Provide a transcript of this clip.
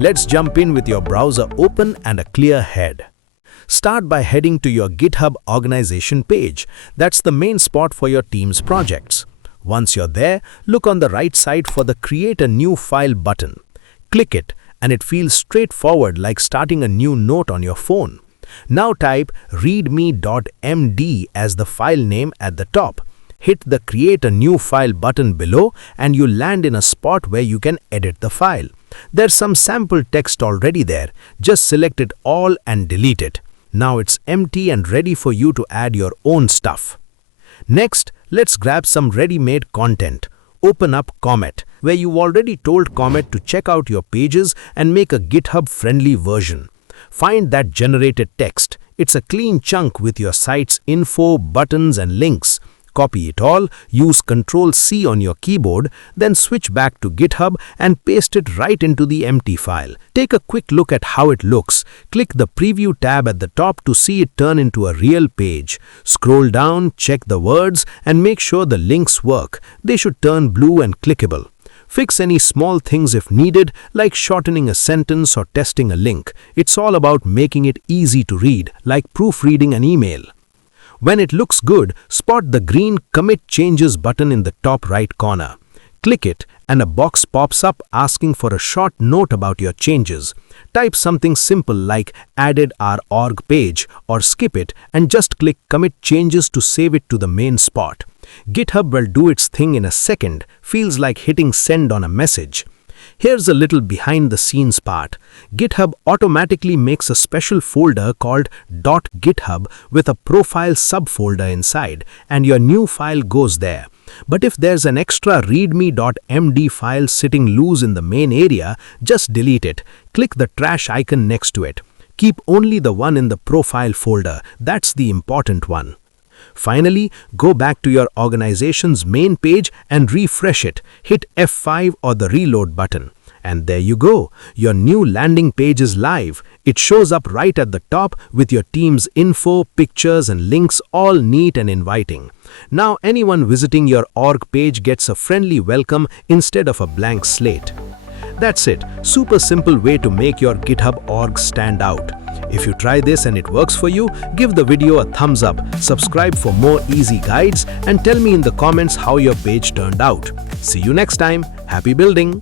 Let's jump in with your browser open and a clear head. Start by heading to your GitHub organization page. That's the main spot for your team's projects. Once you're there, look on the right side for the Create a New File button. Click it, and it feels straightforward like starting a new note on your phone. Now type README.md as the file name at the top. Hit the Create a New File button below and you'll land in a spot where you can edit the file. There's some sample text already there. Just select it all and delete it. Now it's empty and ready for you to add your own stuff. Next, let's grab some ready-made content. Open up Comet, where you've already told Comet to check out your pages and make a GitHub-friendly version. Find that generated text. It's a clean chunk with your site's info, buttons, and links. Copy it all, use Ctrl+C on your keyboard, then switch back to GitHub and paste it right into the empty file. Take a quick look at how it looks. Click the Preview tab at the top to see it turn into a real page. Scroll down, check the words, and make sure the links work. They should turn blue and clickable. Fix any small things if needed, like shortening a sentence or testing a link. It's all about making it easy to read, like proofreading an email. When it looks good, spot the green Commit Changes button in the top right corner. Click it and a box pops up asking for a short note about your changes. Type something simple like added our org page or skip it and just click Commit Changes to save it to the main spot. GitHub will do its thing in a second, feels like hitting send on a message. Here's a little behind-the-scenes part. GitHub automatically makes a special folder called .github with a profile subfolder inside, and your new file goes there. But if there's an extra readme.md file sitting loose in the main area, just delete it. Click the trash icon next to it. Keep only the one in the profile folder. That's the important one. Finally, go back to your organization's main page and refresh it. Hit F5 or the reload button. And there you go. Your new landing page is live. It shows up right at the top with your team's info, pictures, and links all neat and inviting. Now anyone visiting your org page gets a friendly welcome instead of a blank slate. That's it. Super simple way to make your GitHub org stand out. If you try this and it works for you, give the video a thumbs up, subscribe for more easy guides, and tell me in the comments how your page turned out. See you next time. Happy building!